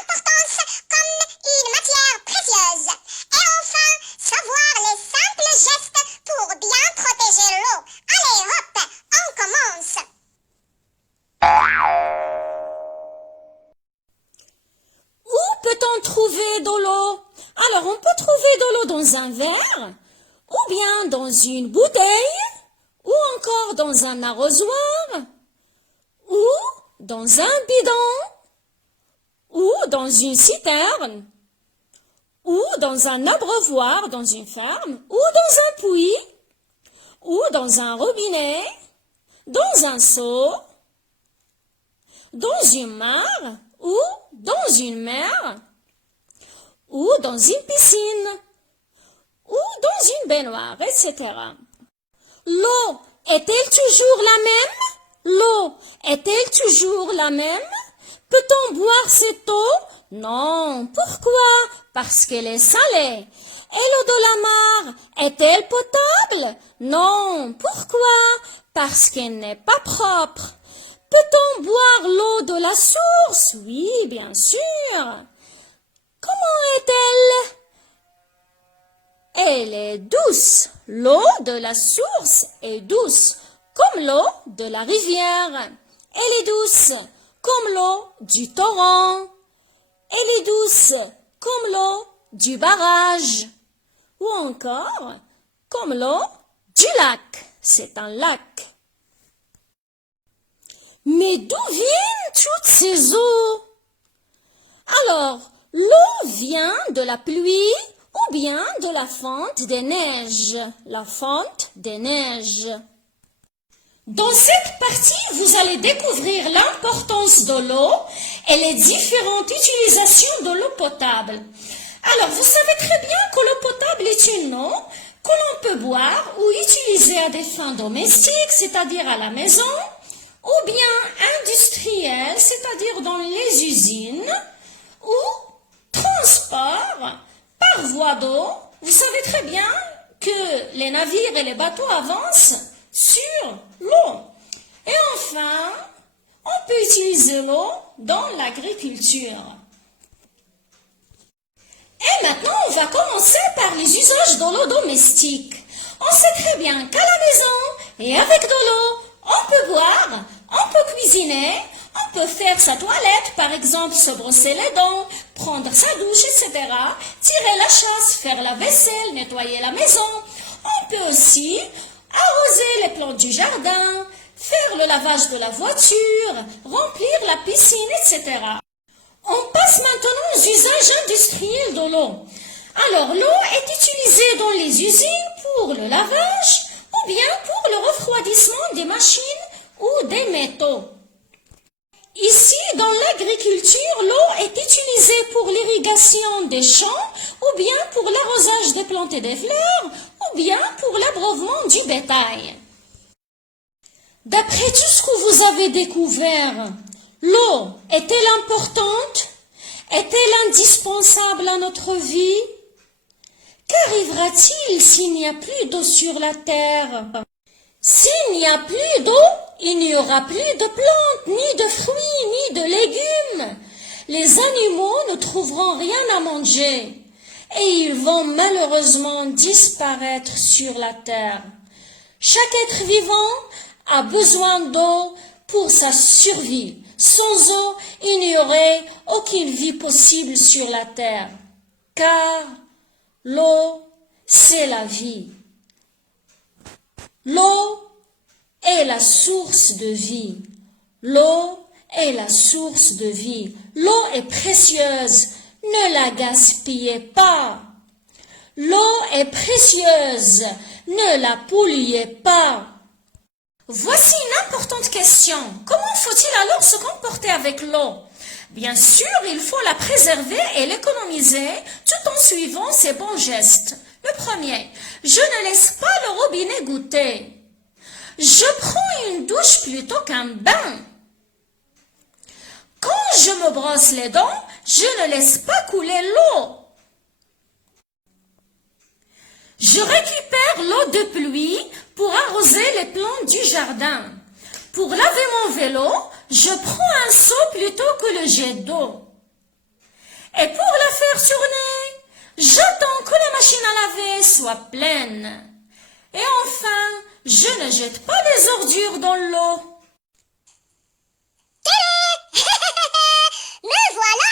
importance comme une matière précieuse. Et enfin, savoir les simples gestes pour bien protéger l'eau. Allez, hop, on commence. Où peut-on trouver de l'eau? Alors, on peut trouver de l'eau dans un verre, ou bien dans une bouteille, ou encore dans un arrosoir, ou dans un bidon, ou dans une citerne, ou dans un abreuvoir, dans une ferme, ou dans un puits, ou dans un robinet, dans un seau, dans une mare, ou dans une mer, ou dans une piscine, ou dans une baignoire, etc. L'eau est-elle toujours la même? L'eau est-elle toujours la même? Peut-on boire cette eau? Non. Pourquoi? Parce qu'elle est salée. Et l'eau de la mare est-elle potable? Non. Pourquoi? Parce qu'elle n'est pas propre. Peut-on boire l'eau de la source? Oui, bien sûr. Comment est-elle? Elle est douce. L'eau de la source est douce, comme l'eau de la rivière. Elle est douce, comme l'eau du torrent. Elle est douce, comme l'eau du barrage. Ou encore, comme l'eau du lac. C'est un lac. Mais d'où viennent toutes ces eaux? Alors, l'eau vient de la pluie ou bien de la fonte des neiges. La fonte des neiges. Dans cette partie, vous allez découvrir l'importance de l'eau et les différentes utilisations de l'eau potable. Alors, vous savez très bien que l'eau potable est une eau que l'on peut boire ou utiliser à des fins domestiques, c'est-à-dire à la maison, ou bien industrielle, c'est-à-dire dans les usines, ou transport par voie d'eau. Vous savez très bien que les navires et les bateaux avancent sur l'eau. Et enfin, on peut utiliser l'eau dans l'agriculture. Et maintenant, on va commencer par les usages de l'eau domestique. On sait très bien qu'à la maison et avec de l'eau, on peut boire, on peut cuisiner, on peut faire sa toilette, par exemple se brosser les dents, prendre sa douche, etc., tirer la chasse, faire la vaisselle, nettoyer la maison. On peut aussi arroser les plantes du jardin, faire le lavage de la voiture, remplir la piscine, etc. On passe maintenant aux usages industriels de l'eau. Alors, l'eau est utilisée dans les usines pour le lavage ou bien pour le refroidissement des machines ou des métaux. Ici, dans l'agriculture, l'eau est utilisée pour l'irrigation des champs ou bien pour l'arrosage des plantes et des fleurs ou bien pour l'abreuvement du bétail. D'après tout ce que vous avez découvert, l'eau est-elle importante? Est-elle indispensable à notre vie? Qu'arrivera-t-il s'il n'y a plus d'eau sur la terre? S'il n'y a plus d'eau, il n'y aura plus de plantes, ni de fruits, ni de légumes. Les animaux ne trouveront rien à manger et ils vont malheureusement disparaître sur la terre. Chaque être vivant a besoin d'eau pour sa survie. Sans eau, il n'y aurait aucune vie possible sur la terre, car l'eau, c'est la vie. L'eau est la source de vie. L'eau est la source de vie. L'eau est précieuse. Ne la gaspillez pas. L'eau est précieuse. Ne la polluez pas. Voici une importante question. Comment faut-il alors se comporter avec l'eau? Bien sûr, il faut la préserver et l'économiser tout en suivant ces bons gestes. Le premier, je ne laisse pas le robinet goûter. Je prends une douche plutôt qu'un bain. Quand je me brosse les dents, je ne laisse pas couler l'eau. Je récupère l'eau de pluie pour arroser les plantes du jardin. Pour laver mon vélo, je prends un seau plutôt que le jet d'eau. Et pour la faire tourner, j'attends que la machine à laver soit pleine. Et enfin, je ne jette pas les ordures dans l'eau. Me voilà